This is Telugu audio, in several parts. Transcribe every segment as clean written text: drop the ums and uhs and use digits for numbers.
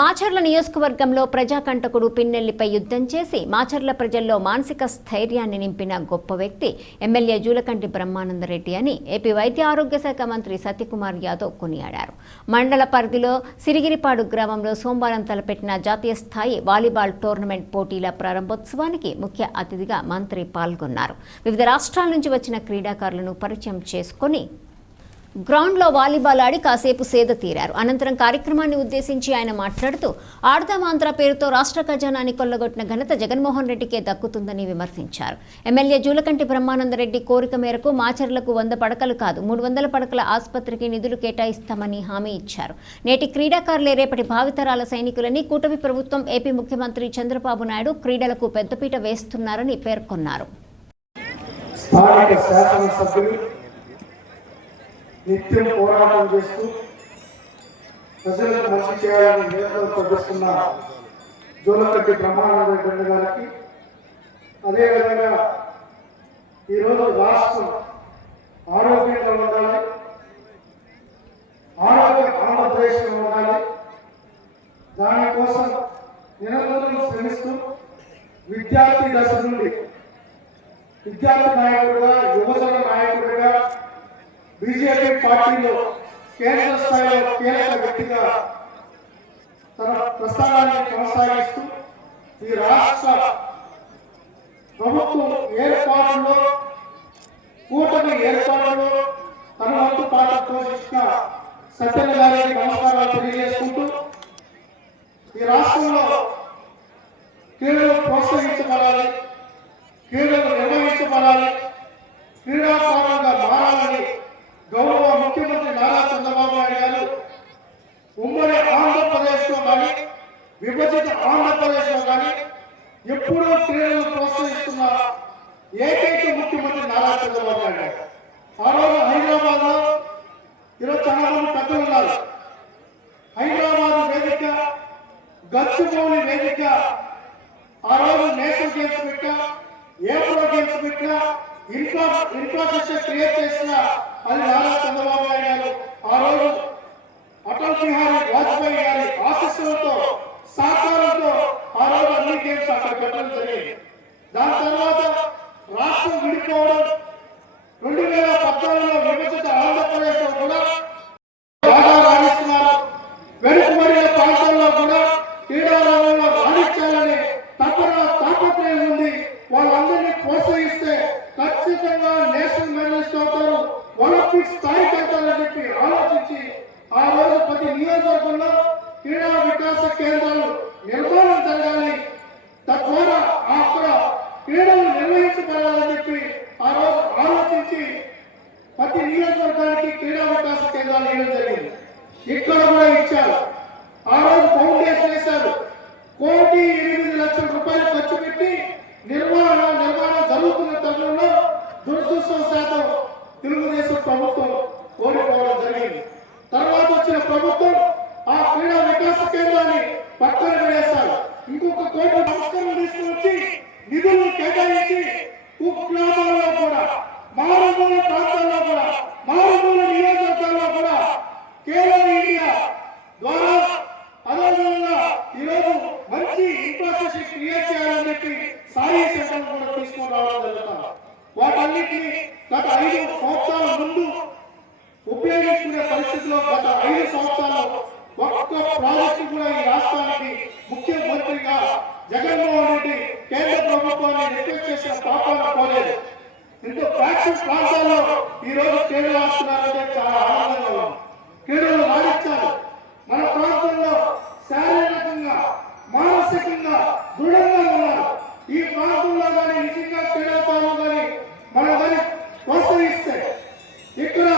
మాచర్ల నియోజకవర్గంలో ప్రజాకంటకుడు పిన్నెల్లిపై యుద్ధం చేసి మాచర్ల ప్రజల్లో మానసిక స్థైర్యాన్ని నింపిన గొప్ప వ్యక్తి ఎమ్మెల్యే జూలకంటి బ్రహ్మానందరెడ్డి అని ఏపీ వైద్య ఆరోగ్య శాఖ మంత్రి సత్యకుమార్ యాదవ్ కొనియాడారు. మండల పరిధిలో సిరిగిరిపాడు గ్రామంలో సోమవారం తలపెట్టిన జాతీయ స్థాయి వాలీబాల్ టోర్నమెంట్ పోటీల ప్రారంభోత్సవానికి ముఖ్య అతిథిగా మంత్రి పాల్గొన్నారు. వివిధ రాష్ట్రాల నుంచి వచ్చిన క్రీడాకారులను పరిచయం చేసుకుని గ్రౌండ్లో వాలీబాల్ ఆడి కాసేపు సేద తీరారు. అనంతరం కార్యక్రమాన్ని ఉద్దేశించి ఆయన మాట్లాడుతూ ఆడదాం ఆంధ్ర పేరుతో రాష్ట్ర ఖజానాన్ని కొల్లగొట్టిన ఘనత జగన్మోహన్ రెడ్డికే దక్కుతుందని విమర్శించారు. ఎమ్మెల్యే జూలకంటి బ్రహ్మానందరెడ్డి కోరిక మేరకు మాచర్లకు 100 పడకలు కాదు 300 పడకల ఆసుపత్రికి నిధులు కేటాయిస్తామని హామీ ఇచ్చారు. నేటి క్రీడాకారులే రేపటి భావితరాల సైనికులని కూటమి ప్రభుత్వం ఏపీ ముఖ్యమంత్రి చంద్రబాబు నాయుడు క్రీడలకు పెద్దపీట వేస్తున్నారని పేర్కొన్నారు. నిత్యం పోరాటం చేస్తూ ప్రజలకు మంచి చేయాలని నిరంతరం ప్రదర్శిస్తున్న జూలకంటి బ్రహ్మానందరెడ్డి గారికి, అదేవిధంగా ఈరోజు రాష్ట్రం ఆరోగ్యంగా ఉండాలి, ఆంధ్రప్రదేశ్లో ఉండాలి, దానికోసం నిరంతరం శ్రమిస్తూ విద్యార్థి దశ నుండి విద్యార్థి నాయకుడిగా, యువజన నాయకుడిగా బీజేపీ పార్టీలో కేంద్ర స్థాయిలో కీలక వ్యక్తిగా తన ప్రస్థానాన్ని కొనసాగిస్తూ ఈ రాష్ట్ర ప్రభుత్వం ఏర్పాటులో, కూటమి ఏర్పాటులో తన వంతు పాత్ర పోషించిన సత్యన్న గారికి నమస్కారాలు తెలియజేసుకుంటూ, ఈ రాష్ట్రంలో క్రీడలు ప్రోత్సహించబడాలి, క్రీడలు నిర్వహించబడాలి, క్రీడాకారులుగా మారాలని గౌరవ ముఖ్యమంత్రి నారా చంద్రబాబు నాయుడు గారు ఉమ్మడి ఆంధ్రప్రదేశ్లో కానీ విభజిత ఆంధ్రప్రదేశ్లో కానీ ఎప్పుడూ క్రీడలను ప్రోత్సహిస్తున్న ఏకైక ముఖ్యమంత్రి నారా చంద్రబాబు నాయుడు గారు. ఆ రోజు హైదరాబాద్లో ఈరోజు చాలా మంది పెద్దలు ఉన్నారు. హైదరాబాద్ వేదిక, గచ్చిబౌలి వేదిక, ఆ రోజు నేషనల్ గేమ్స్ పెట్టా, ఏప్రో గేమ్స్ పెట్టా, ఇన్ఫ్రాస్ట్రక్చర్ క్రియేట్ చేసిన అది నారా చంద్రబాబు నాయుడు గారు. ఆ రోజు అటల్ బిహారీ వాజ్పేయి గారి ఆశీస్సులతో, సహకారంతో ఆ రోజు అన్ని గేమ్స్ అక్కడ పెట్టడం జరిగింది. దాని తర్వాత రాష్ట్రం విడిపోవడం, 2014లో విభజిత ఆంధ్రప్రదేశ్లో కూడా బాగా రాణిస్తున్నారు. వెనుకబడిన ప్రాంతాల్లో కూడా క్రీడారంగంలో రాణించాలని తాపత్రయం ఉంది. వాళ్ళందరినీ ప్రోత్సహిస్తే ఖచ్చితంగా నేషనల్ మెడలిస్ట్ అవుతారు, ఒలింపిక్ స్థాయికి వెళ్తారని చెప్పి ఆలోచించి ఆ రోజు ప్రతి నియోజకవర్గంలో క్రీడా వికాస కేంద్రాలు నిర్మాణం జరగాలి, తద్వారా అక్కడ క్రీడలు నిర్వహించబడాలని చెప్పి ఆ రోజు ఆలోచించి ప్రతి నియోజకవర్గానికి క్రీడా వికాస కేంద్రాలు వేయడం జరిగింది. ఇక్కడ కూడా ఇచ్చారు. ఆ రోజు ఫౌండేషన్ వేశారు. 1,08,00,000 రూపాయలు ఖర్చు పెట్టి నిర్మాణం జరుగుతున్న తరుణంలో దురదృష్టవశాతం తెలుగుదేశం ప్రభుత్వం ఓడిపోవడం జరిగింది. తర్వాత వచ్చిన ప్రభుత్వం ఆ క్రీడా వికాస కేంద్రాన్ని పక్కన పడేశారు. ఇంకొక కోటి సంస్కరణలు తీసుకువచ్చి నిధులను కేటాయించి కుగ్రామాల్లో కూడా, మారుమూల ప్రాంతాల్లో కూడా, మారుమూల నియోజకవర్గాల్లో కూడా ఖేలో ఇండియా ద్వారా అదేవిధంగా ఈరోజు మంచి ఇన్ఫ్రాస్ట్రక్చర్ క్రియేట్ చేయాలని చెప్పి సాయి సెంటర్ కూడా తీసుకొని రావడం జరుగుతుంది. వాటన్నిటిని గత 5 సంవత్సరాల ముందు ఉపయోగించుకునే పరిస్థితిలో గత 5 సంవత్సరాలు ఒక్క ప్రాజెక్టు కూడా ఈ రాష్ట్రానికి ముఖ్యమంత్రిగా జగన్మోహన్ రెడ్డి కేంద్ర ప్రభుత్వాన్ని రిక్వెస్ట్ చేసిన పాపాలు పోలేదు. ఇంకో ఫ్యాక్షన్ ప్రాంతాల్లో ఈ రోజు క్రీడలు ఆడుతున్నారంటే చాలా ఆనందంగా ఉంది. క్రీడలు రాణించాలి. మన ప్రాంతంలో శారీరకంగా, మానసికంగా దృఢంగా ఉన్నారు. ఈ ప్రాంతంలో కానీ నిజంగా క్రీడాకారులు కానీ మనం కానీ ప్రోత్సహిస్తే ఇక్కడ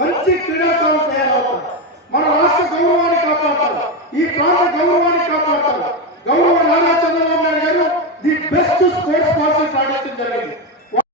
మంచి క్రీడాకారులు తయారవుతారు. మన రాష్ట్ర గౌరవాన్ని కాపాడతారు, ఈ ప్రాంత గౌరవాన్ని కాపాడతారు. గౌరవ నారా చంద్రబాబు